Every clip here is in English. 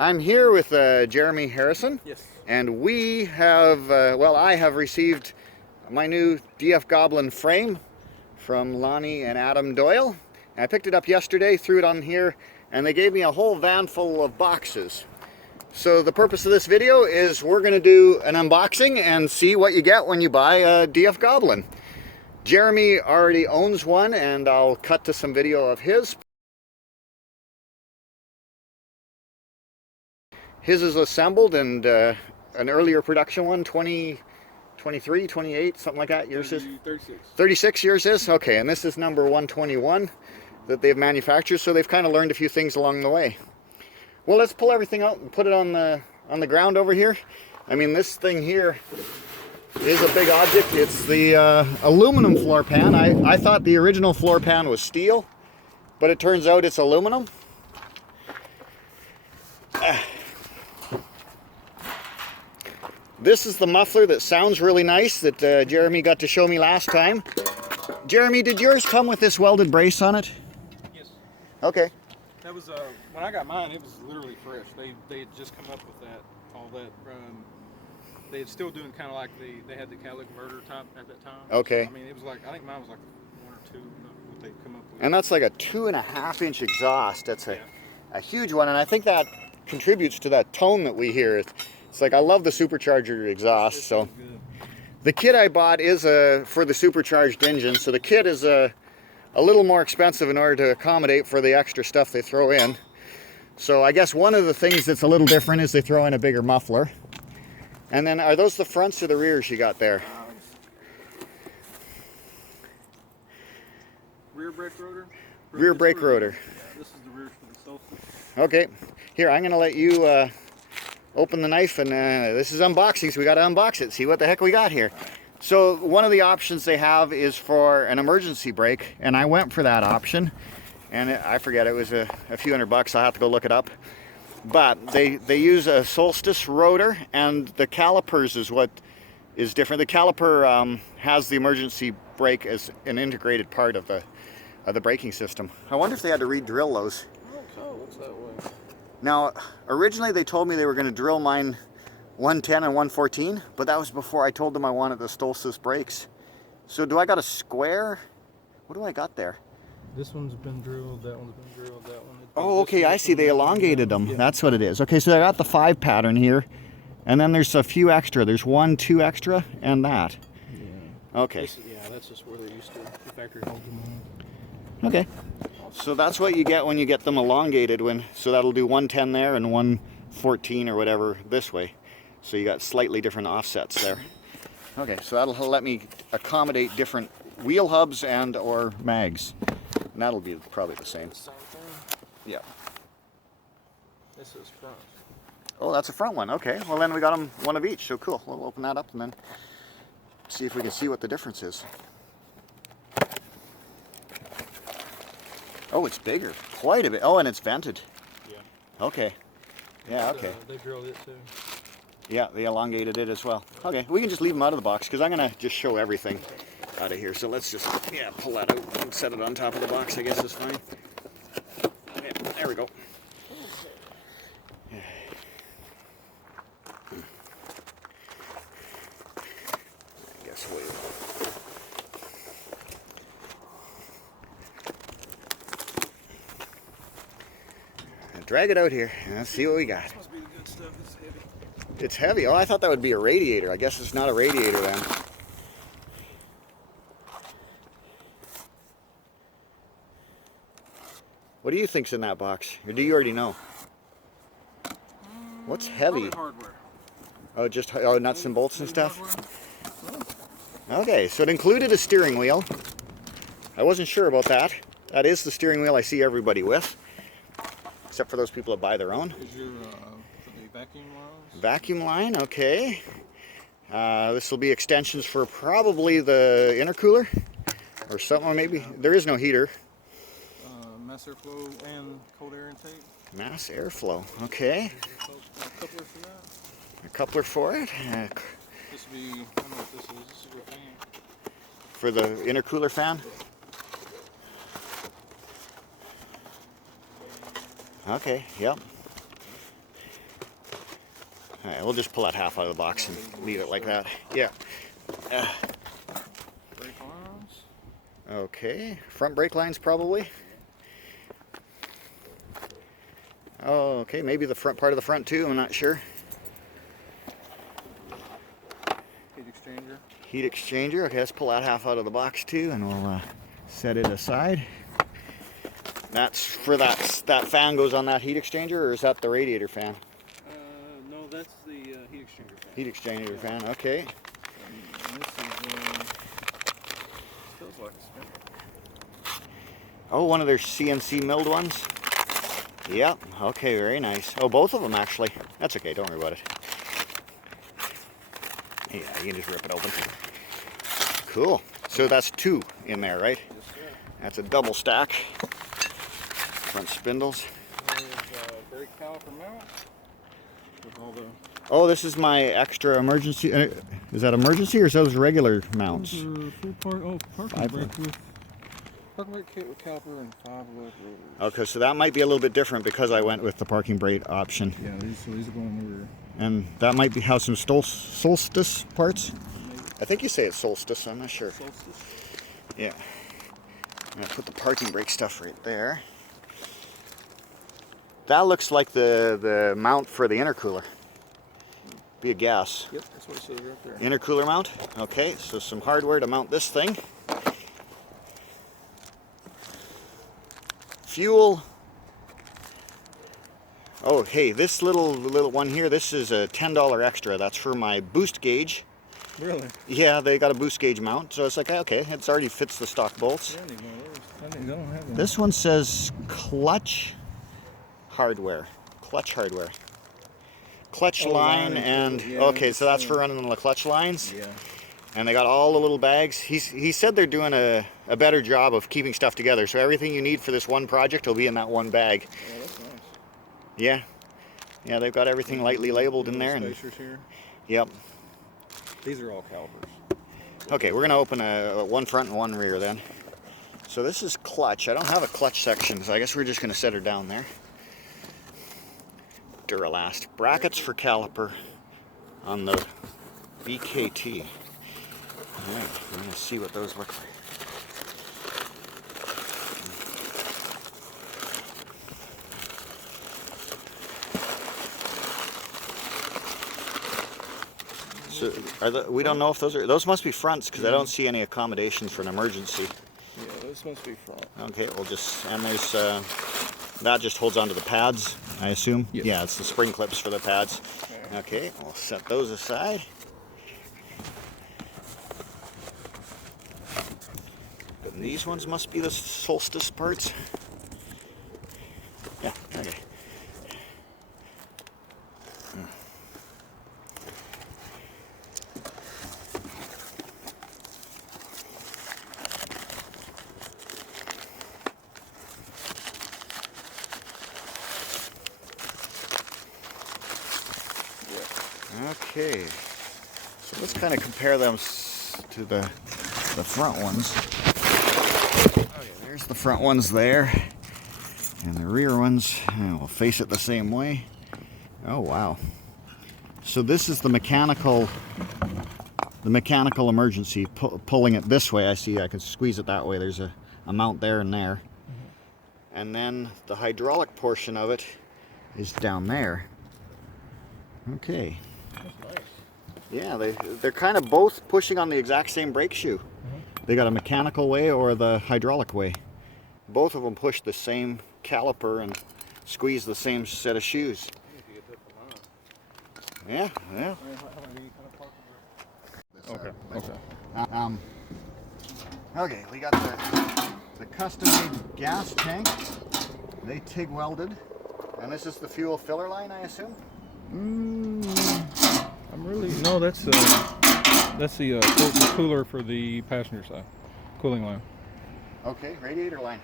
I'm here with Jeremy Harrison. Yes. And we have, I have received my new DF Goblin frame from Lonnie and Adam Doyle. And I picked it up yesterday, threw it on here, and they gave me a whole van full of boxes. So the purpose of this video is we're going to do an unboxing and see what you get when you buy a DF Goblin. Jeremy already owns one, and I'll cut to some video of his. His is assembled, and an earlier production one, 23, 28, something like that. Yours is 36. 36 yours is? Okay, and this is number 121 that they've manufactured, so they've kind of learned a few things along the way. Well, let's pull everything out and put it on the ground over here. I mean, this thing here is a big object. It's the aluminum floor pan. I thought the original floor pan was steel, but it turns out it's aluminum. This is the muffler that sounds really nice that Jeremy got to show me last time. Jeremy, did yours come with this welded brace on it? Yes. Okay. That was when I got mine. It was literally fresh. They had just come up with that, all that. They had still doing kind of like they had the catalytic converter type at that time. Okay. So, I mean, it was like, I think mine was like 1 or 2 what they come up with. And that's like a 2.5-inch exhaust. That's a huge one, and I think that contributes to that tone that we hear. It's like, I love the supercharger exhaust. So the kit I bought is for the supercharged engine, so the kit is a little more expensive in order to accommodate for the extra stuff they throw in. So I guess one of the things that's a little different is they throw in a bigger muffler. And then, are those the fronts or the rears you got there? Rear brake rotor. Rear brake rotor. Yeah, this is the rear for the sofa. Okay, here, I'm going to let you open the knife, and this is unboxing, so we got to unbox it, see what the heck we got here. So one of the options they have is for an emergency brake, and I went for that option, and I forget, it was a few $100. I'll have to go look it up. But they use a Solstice rotor, and the calipers is what is different. The caliper has the emergency brake as an integrated part of the braking system. I wonder if they had to re-drill those. Oh, looks that way. Now, originally they told me they were going to drill mine 110 and 114, but that was before I told them I wanted the Solstice brakes. So do I got a square? What do I got there? This one's been drilled, that one's been drilled, that one. Oh, okay, I see. They elongated them. Yeah. That's what it is. Okay, so I got the 5 pattern here, and then there's a few extra. There's 1, 2 extra, and that. Yeah. Okay. Yeah, that's just where they used to, the factory holds them on. Okay. So that's what you get when you get them elongated. So that'll do 110 there and 114 or whatever this way. So you got slightly different offsets there. Okay, so that'll let me accommodate different wheel hubs and or mags. And that'll be probably the same. Same thing. Yeah. This is front. Oh, that's a front one. Okay. Well, then we got them one of each. So cool. We'll open that up and then see if we can see what the difference is. Oh, it's bigger. Quite a bit. Oh, and it's vented. Yeah. Okay. Yeah, okay. They drilled it too. Yeah, they elongated it as well. Okay, we can just leave them out of the box because I'm going to just show everything out of here. So let's just, pull that out and set it on top of the box, I guess is fine. Yeah, there we go. I guess we'll... drag it out here and let's see what we got. This must be the good stuff. It's heavy. It's heavy. Oh, I thought that would be a radiator. I guess it's not a radiator then. What do you think's in that box? Or do you already know? What's heavy? Hardware. Oh, just nuts and bolts and stuff? Okay, so it included a steering wheel. I wasn't sure about that. That is the steering wheel I see everybody with. Except for those people that buy their own. Is your for the vacuum lines? Vacuum line, okay. This will be extensions for probably the intercooler or something, maybe. There is no heater. Mass airflow and cold air intake. Mass airflow, okay. A coupler for that. A coupler for it. This would be, I don't know what this is. This is a fan. For the intercooler fan. Okay, yep. All right, we'll just pull that half out of the box and leave it like that. Yeah. Brake lines. Okay, front brake lines probably. Oh, okay, maybe the front part of the front too, I'm not sure. Heat exchanger. Heat exchanger, okay, let's pull that half out of the box too, and we'll set it aside. That's for that fan goes on that heat exchanger, or is that the radiator fan? No, that's the heat exchanger fan. Heat exchanger fan, okay. And this feels like a spindle. Oh, one of their CNC milled ones? Yep, okay, very nice. Oh, both of them actually. That's okay, don't worry about it. Yeah, you can just rip it open. Cool. So that's 2 in there, right? Yes, sir. That's a double stack. Front spindles. There's a brake caliper mount with all the... Oh, this is my extra emergency. Is that emergency or is those regular mounts? Full parking brake with... Parking brake kit with caliper and 5 left rotors. Okay, so that might be a little bit different because I went with the parking brake option. Yeah, these are going in the rear. And that might be have some solstice parts. Maybe. I think you say it's solstice, I'm not sure. Solstice. Yeah. I'm gonna put the parking brake stuff right there. That looks like the mount for the intercooler. Be a gas. Yep, that's what it says right there. Intercooler mount. Okay, so some hardware to mount this thing. Fuel. Oh, hey, this little one here, this is a $10 extra. That's for my boost gauge. Really? Yeah, they got a boost gauge mount, so it's like, okay, it already fits the stock bolts. I don't have one. This one says clutch hardware. Clutch hardware. Clutch line and, yeah, okay, so that's for running the clutch lines. Yeah. And they got all the little bags. He said they're doing a better job of keeping stuff together. So everything you need for this one project will be in that one bag. Yeah, that's nice. Yeah. Yeah, they've got everything lightly labeled in there. And, Spacers here. yep. These are all calipers. Okay, we're going to open one front and one rear then. So this is clutch. I don't have a clutch section, so I guess we're just going to set her down there. Duralast. Brackets for caliper on the BKT. Alright, we're going to see what those look like. So we don't know if those must be fronts because I don't see any accommodations for an emergency. Yeah, this must be front. Okay, we'll just, and there's, that just holds onto the pads, I assume? Yes. Yeah, it's the spring clips for the pads. Okay, we'll set those aside. And these ones must be the solstice parts. Yeah, okay. Okay, so let's kind of compare them to the front ones. Oh yeah, there's the front ones there, and the rear ones will face it the same way. Oh wow! So this is the mechanical emergency pulling it this way. I see. I can squeeze it that way. There's a mount there and there, and then the hydraulic portion of it is down there. Okay. Yeah, they're kind of both pushing on the exact same brake shoe. They got a mechanical way or the hydraulic way. Both of them push the same caliper and squeeze the same set of shoes. Yeah, yeah. Okay. Okay. Okay, we got the custom-made gas tank. They TIG welded, and this is the fuel filler line, I assume. No, that's the cooler for the passenger side, cooling line. Okay, radiator line.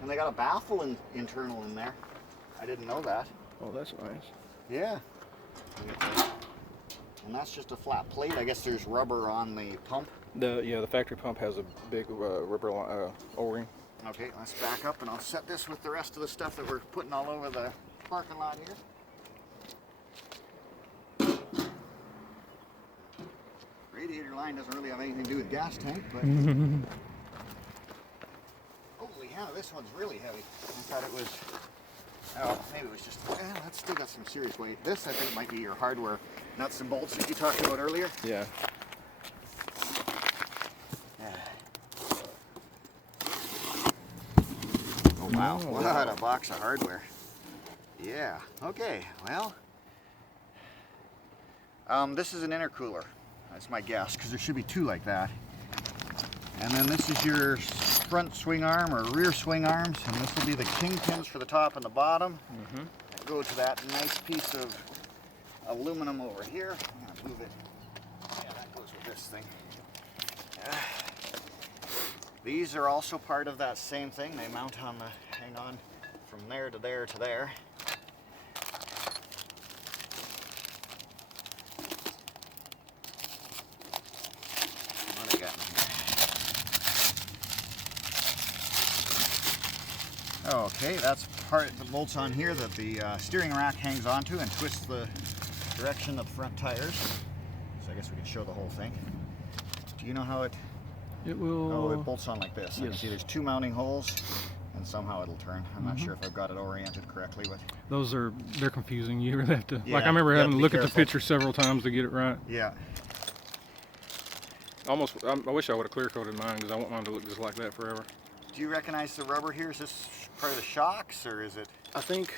And they got a baffle internal in there. I didn't know that. Oh, that's nice. Yeah. And that's just a flat plate. I guess there's rubber on the pump. The factory pump has a big rubber O-ring. Okay, let's back up and I'll set this with the rest of the stuff that we're putting all over the parking lot here. Radiator line doesn't really have anything to do with gas tank, but holy hell, this one's really heavy. I thought it was, oh, maybe it was just, that's still got some serious weight. This, I think, might be your hardware nuts and bolts that you talked about earlier. Yeah. Oh, wow, what a box of hardware. Yeah, okay, well, this is an intercooler. That's my guess, because there should be two like that. And then this is your front swing arm or rear swing arms, and this will be the kingpins for the top and the bottom. That go to that nice piece of aluminum over here. I'm gonna move it. Yeah, that goes with this thing. These are also part of that same thing. They mount on the, hang on, from there to there to there. Okay, that's part of the bolts on here that the steering rack hangs onto and twists the direction of the front tires. So I guess we can show the whole thing. Do you know how it? It will. Oh, it bolts on like this. Yes. I can see there's two mounting holes, and somehow it'll turn. I'm not sure if I've got it oriented correctly, but Those are, they're confusing. You really have to, Yeah, like I remember you have having to to be look at the careful. picture several times to get it right. yeah. Almost, I wish I would have clear coated mine because I want mine to look just like that forever. Do you recognize the rubber here? Is this part of the shocks, or is it I think,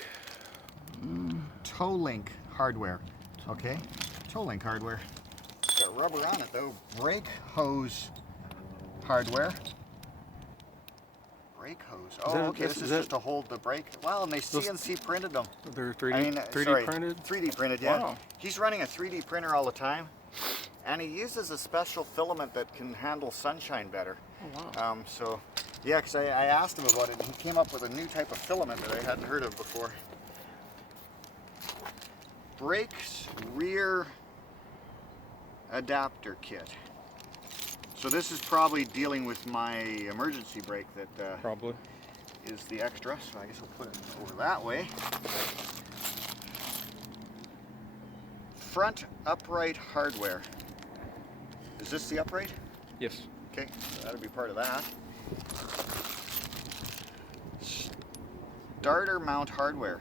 toe link hardware? Okay, toe link hardware. It's got rubber on it though. Brake hose hardware. Brake hose. Oh, that- okay. that's- This is is just to hold the brake. Well, and they CNC printed them. they're 3D, I mean, 3D sorry, printed. 3D printed, yeah. Wow. He's running a 3D printer all the time, and he uses a special filament that can handle sunshine better. Oh, wow. So, yeah, because I asked him about it, and he came up with a new type of filament that I hadn't heard of before. Brakes rear adapter kit. So this is probably dealing with my emergency brake that Probably. is the extra. So I guess we'll put it over that way. Front upright hardware. Is this the upright? Yes. Okay, so that'll be part of that. Starter mount hardware.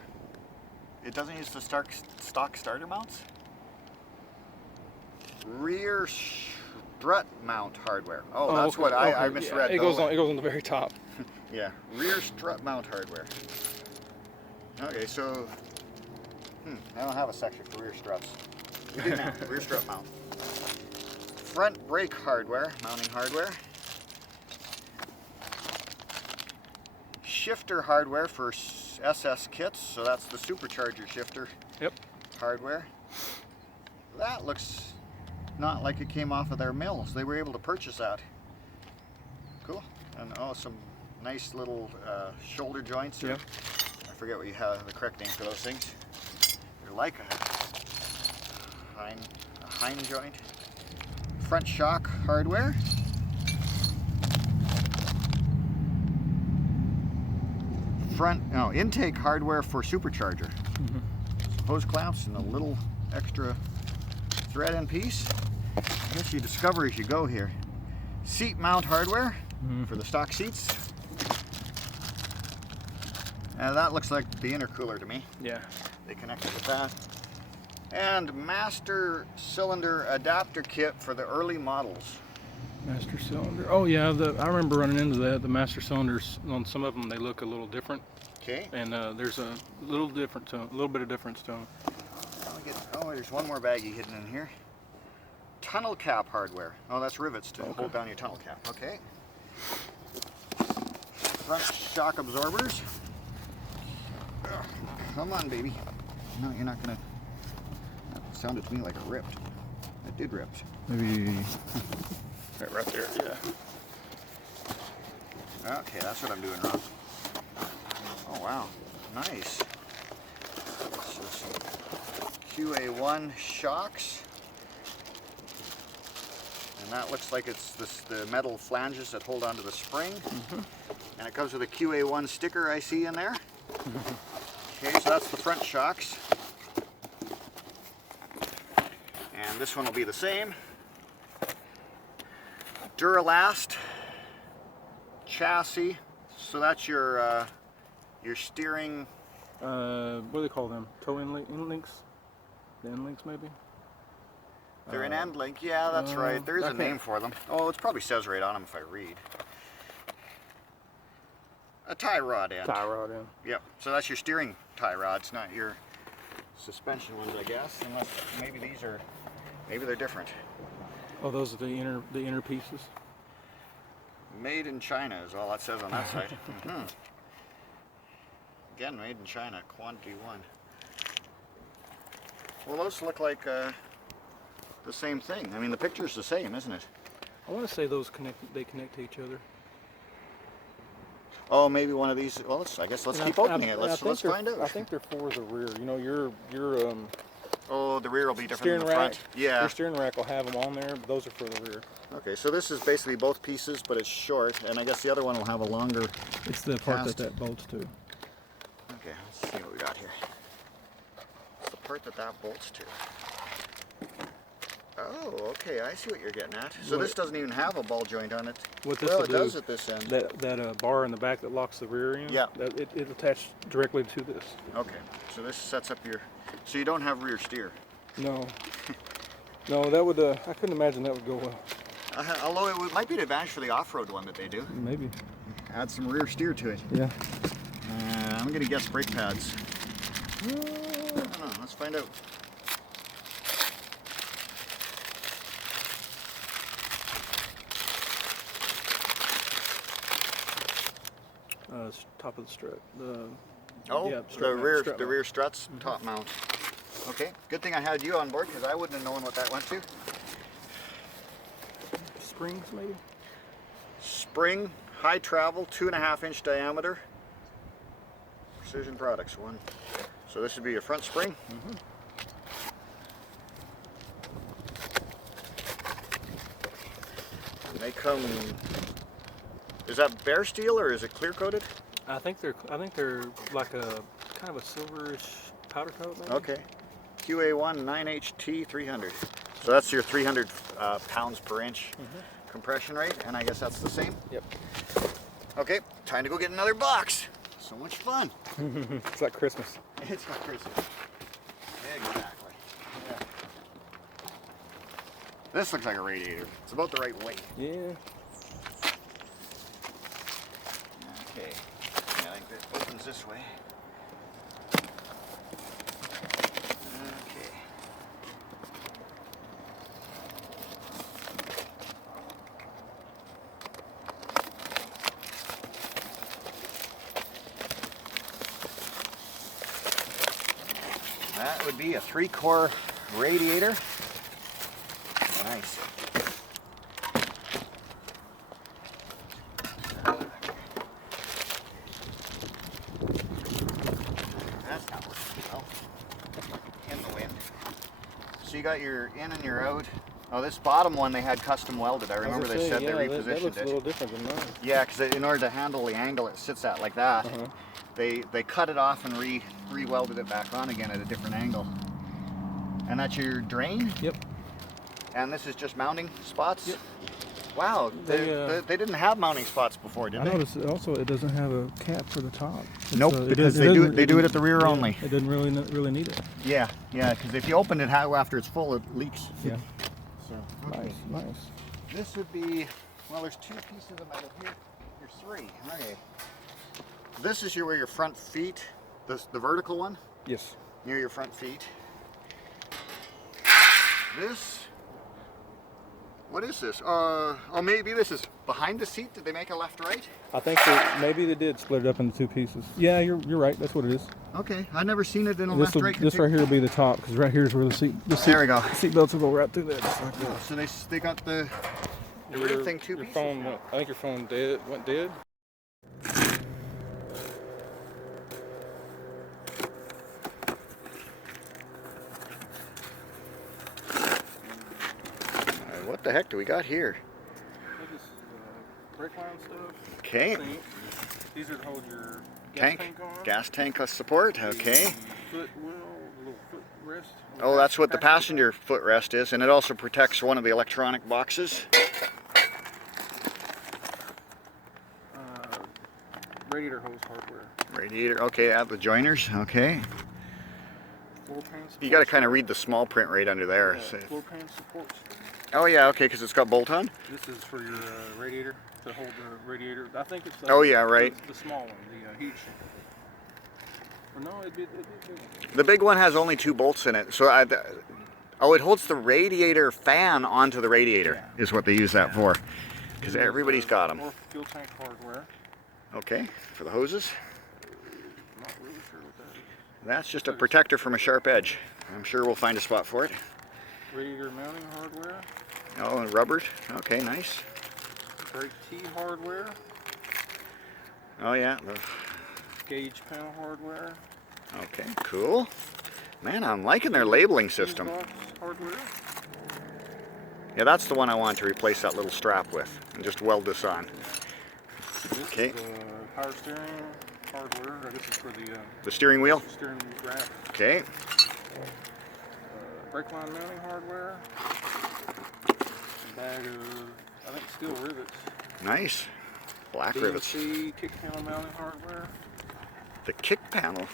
It doesn't use the stock starter mounts? Rear strut mount hardware. Oh, that's okay, what I okay. misread. Yeah, it goes on. It goes on the very top. Yeah, rear strut mount hardware. Okay, so I don't have a section for rear struts. We do now. Rear strut mount. Front brake hardware, mounting hardware. Shifter hardware for SS kits, so that's the supercharger shifter. Yep. Hardware. That looks not like it came off of their mills. They were able to purchase that. Cool. And oh, some nice little shoulder joints. Or, Yeah. I forget what you have the correct name for those things. They're like a hind joint. Front shock hardware. Intake hardware for supercharger. Hose clamps and a little extra thread and piece. I guess you discover as you go here. Seat mount hardware for the stock seats. That looks like the intercooler to me. Yeah. They connected with that. And master cylinder adapter kit for the early models. Master cylinder. Oh yeah, I remember running into that. The master cylinders on some of them they look a little different, Okay. and there's a little different tone, a little bit of difference to them. Oh, there's one more baggie hidden in here. Tunnel cap hardware. Oh, that's rivets to hold down your tunnel cap. Okay. Front shock absorbers. Ugh, come on, baby. No, you're not gonna. That sounded to me like it ripped. It did rip. Maybe right there. Yeah. Okay, that's what I'm doing wrong. Oh wow, nice. So some QA1 shocks. And that looks like it's the metal flanges that hold onto the spring. And it comes with a QA1 sticker I see in there. Okay, so that's the front shocks. And this one will be the same. Duralast chassis. So that's your steering. What do they call them? Toe inlinks? The inlinks, maybe? They're an end link. Yeah, that's right. There is a name for them. Oh, it probably says right on them if I read. A tie rod end. Tie rod end. Yep. So that's your steering tie rods, not your suspension ones, I guess. Unless maybe these are, maybe they're different. Oh, those are the inner pieces. Made in China is all that says on that side. Again, made in China, quantity 1. Well, those look like the same thing. I mean, the picture's the same, isn't it? I want to say those they connect to each other. Oh, maybe one of these. Well, I guess let's keep opening it. Let's find out. I think they're for the rear. You know, your oh, the rear will be different than the front. Yeah. Your steering rack will have them on there, but those are for the rear. Okay, so this is basically both pieces, but it's short, and I guess the other one will have a longer. It's the part that bolts to. Okay, let's see what we got here. It's the part that bolts to. Oh, okay, I see what you're getting at. So this doesn't even have a ball joint on it. What this well, it does at this end. That bar in the back that locks the rear in. Yeah. It attached directly to this. Okay, so this sets up your. So you don't have rear steer. No. No, that would. I couldn't imagine that would go well. Although it might be an advantage for the off-road one that they do. Maybe. Add some rear steer to it. Yeah. I'm gonna guess brake pads. I don't know. Let's find out. Top of the strut. The rear struts, top mount. Okay, good thing I had you on board because I wouldn't have known what that went to. Springs, maybe. Spring, high travel, 2.5-inch diameter. Precision Products one. So this would be your front spring. And they come. Is that bare steel or is it clear coated? I think they're like a kind of a silverish powder coat, maybe. Okay. QA1 9HT 300. So that's your 300 pounds per inch compression rate, and I guess that's the same. Yep. Okay, time to go get another box. So much fun. It's like Christmas. It's like Christmas. Exactly. Yeah. This looks like a radiator. It's about the right weight. Yeah. Okay. Yeah, I think that opens this way. Okay. That would be a 3-core radiator. Nice. That's not working well. In the wind. So you got your in and your out. Oh, this bottom one they had custom welded. I remember they said they repositioned that looks it. a little different than mine. Yeah, because in order to handle the angle it sits at like that, they cut it off and re-welded it back on again at a different angle. And that's your drain? Yep. And this is just mounting spots? Yep. Wow, they didn't have mounting spots before, did they? I noticed also it doesn't have a cap for the top. Nope, because they do it at the rear only. It didn't really need it. Yeah, because if you open it after it's full, it leaks. Yeah. So okay. Nice. This would be, well, there's 2 pieces of metal here. There's 3. Okay. This is where your front feet, the vertical one. Yes. Near your front feet. This. What is this? Oh, maybe this is behind the seat. Did they make a left-right? I think maybe they did split it up into 2 pieces. Yeah, you're right. That's what it is. Okay, I've never seen it in a This left-right. This right here will be the top, because right here is where the seat. There we go. Seat belts will go right through there. Just like that. So they got the rear thing 2 pieces. I think your phone went dead. What the heck do we got here? This is brake line stuff. Okay. These are to hold your gas tank on. Gas tank support. Okay. Little footrest. Oh, that's what the passenger footrest is, and it also protects one of the electronic boxes. radiator hose hardware. Radiator, okay, at the joiners, okay. Floor pan support. You got to kind of read the small print right under there. Yeah, So. floor pan supports. Oh yeah, okay, because it's got bolt on. This is for your radiator, to hold the radiator. I think it's Oh yeah, right. the small one, the heat. Or no, it'd be big one. The big one has only 2 bolts in it. So oh, it holds the radiator fan onto the radiator, is what they use that for. Because everybody's got them. Or fuel tank hardware. Okay, for the hoses. I'm not really sure what that is. That's just a protector from a sharp edge. I'm sure we'll find a spot for it. Radiator mounting hardware. Oh, and rubbered. Okay, nice. Brake T hardware. Oh yeah. Gauge panel hardware. Okay, cool. Man, I'm liking their labeling Fuse system. box hardware. Yeah, that's the one I want to replace that little strap with, and just weld this on. This Okay. is power steering hardware. Or this is for The steering wheel. steering wrap. Okay. Brake line mounting hardware. A bag of, I think, steel rivets. Nice. Black rivets. DMC kick panel mounting hardware. The kick panel.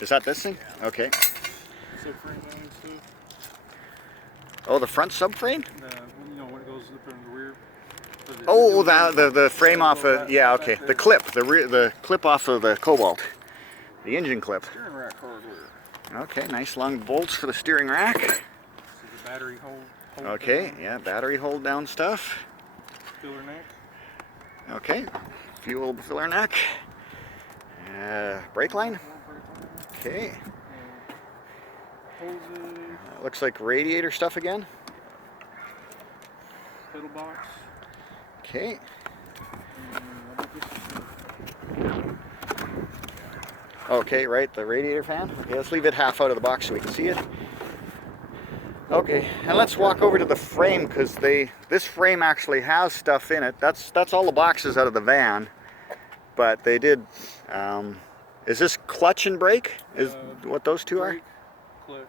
Is that this thing? Okay. Subframe mounting stuff. Oh, the front subframe? You know when it goes up in the rear. Oh, the frame off of, yeah, okay. The clip, the clip off of the Cobalt. The engine clip. Steering rack hardware. Okay, nice long bolts for the steering rack. This is the battery hold Okay, down. yeah, battery hold down stuff. Filler neck. Okay, fuel filler neck. Brake line. Okay. Hoses. Looks like radiator stuff again. Pedal box. Okay. Okay, right, the radiator fan. Okay, let's leave it half out of the box so we can see it. Okay, and let's walk over to the frame because this frame actually has stuff in it. That's all the boxes out of the van, but they did. Is this clutch and brake? Is what those two brake, clutch.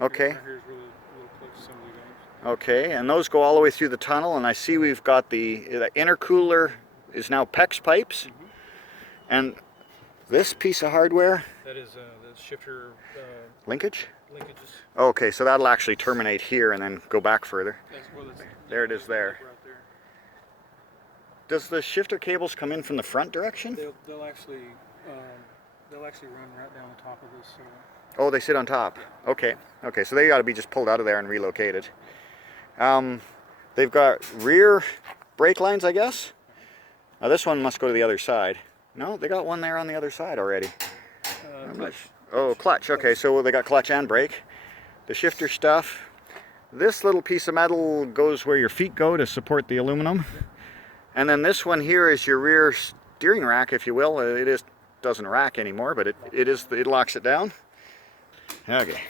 Okay. Here's where the clutch assembly goes. are? Okay, and those go all the way through the tunnel. And I see we've got the intercooler is now PEX pipes, and this piece of hardware. That is the shifter Linkage. linkages. Okay, so that'll actually terminate here and then go back further. That's There it is there. Right there. Does the shifter cables come in from the front direction? They'll actually run right down the top of this. Oh, they sit on top. Okay, okay, so they got to be just pulled out of there and relocated. They've got rear brake lines, I guess. Now this one must go to the other side. No, they got one there on the other side already. Clutch. Oh, clutch. Okay, so they got clutch and brake. The shifter stuff. This little piece of metal goes where your feet go to support the aluminum. And then this one here is your rear steering rack, if you will. Doesn't rack anymore, but it locks it down. Okay.